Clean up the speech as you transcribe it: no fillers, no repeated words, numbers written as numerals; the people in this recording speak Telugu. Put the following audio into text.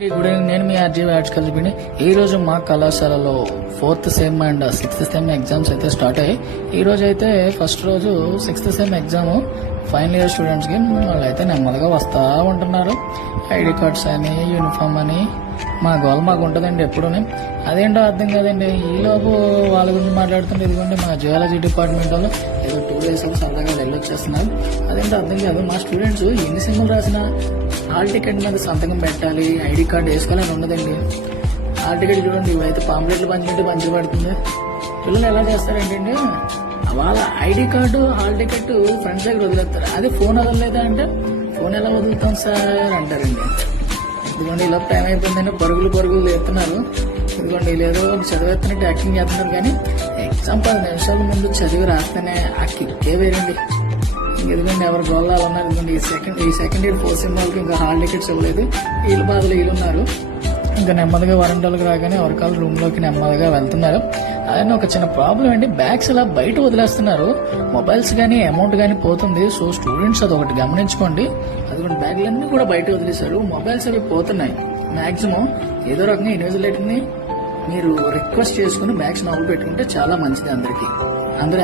Good evening. నేను మీ ఆర్జీ వ్యాట్స్ కలిపి ఈ రోజు మా కళాశాలలో 4th sem and 6th sem exams అయితే స్టార్ట్ అయ్యాయి. ఈ రోజు అయితే ఫస్ట్ రోజు 6th sem exam final year students కి వాళ్ళైతే నెమ్మదిగా వస్తా ఉంటున్నారు. ఐడి కార్డ్స్ అని యూనిఫామ్ అని మా గోల్ మాకు ఉంటుందండి ఎప్పుడూనే. అదేంటో అర్థం కాదండి. ఈలోపు వాళ్ళ గురించి మాట్లాడుతుంటే ఇదిగోండి మా జియాలజీ డిపార్ట్మెంట్ వాళ్ళు ఏదో 2 days సరదాగా వెళ్ళొచ్చేస్తున్నారు. అదేంటో అర్థం కాదు. మా స్టూడెంట్స్ ఎన్ని సెమ్లు రాసినా హాల్ టికెట్ మీద సంతకం పెట్టాలి, ఐడి కార్డు వేసుకోవాలని ఉండదండి. హాల్ టికెట్ చూడండి, ఇవైతే పాంప్లెట్లు పంచినట్టు పంచి పడుతుంది. పిల్లలు ఎలా చేస్తారంటే వాళ్ళ ID card hall ticket friends దగ్గర వదిలేస్తారు. అదే ఫోన్ వదలలేదా అంటే ఫోన్ ఎలా వదులుతాం సార్ అంటారండి. ఇదిగోండి ఇలా టైం అయిపోయిందంటే పరుగులు లేస్తున్నారు. ఇదిగోండి లేదో చదివేస్తున్నట్టు యాక్టింగ్ చేస్తున్నారు. కానీ ఎగ్జామ్ 10 నిమిషాల ముందు చదివి రాస్తేనే ఆ కిక్కే వేరండి. ఇదిగోండి ఎవరి గోళాలు ఉన్నారు. ఇదిగోండి ఈ సెకండ్ ఇయర్ 4th సెమ్ వాళ్ళకి ఇంకా హాల్ టికెట్స్ ఇవ్వలేదు. వీళ్ళు బాధలు వీళ్ళు ఉన్నారు. ఇంకా నెమ్మదిగా వరండాలకు రాగానే ఎవరికాలు రూమ్ లోకి నెమ్మదిగా వెళ్తున్నారు. అదే ఒక చిన్న ప్రాబ్లం అండి, బ్యాగ్స్ ఇలా బయట వదిలేస్తున్నారు. మొబైల్స్ గానీ అమౌంట్ గానీ పోతుంది. సో స్టూడెంట్స్ అది ఒకటి గమనించుకోండి. అదిగోండి బ్యాగ్లన్నీ కూడా బయట వదిలేశారు. మొబైల్స్ అవి పోతున్నాయి. మాక్సిమం ఏదో రకంగా ఇన్విజిలేటర్ ని మీరు రిక్వెస్ట్ చేసుకుని బ్యాగ్స్ నవ్వులు పెట్టుకుంటే చాలా మంచిది అందరికి. అందరూ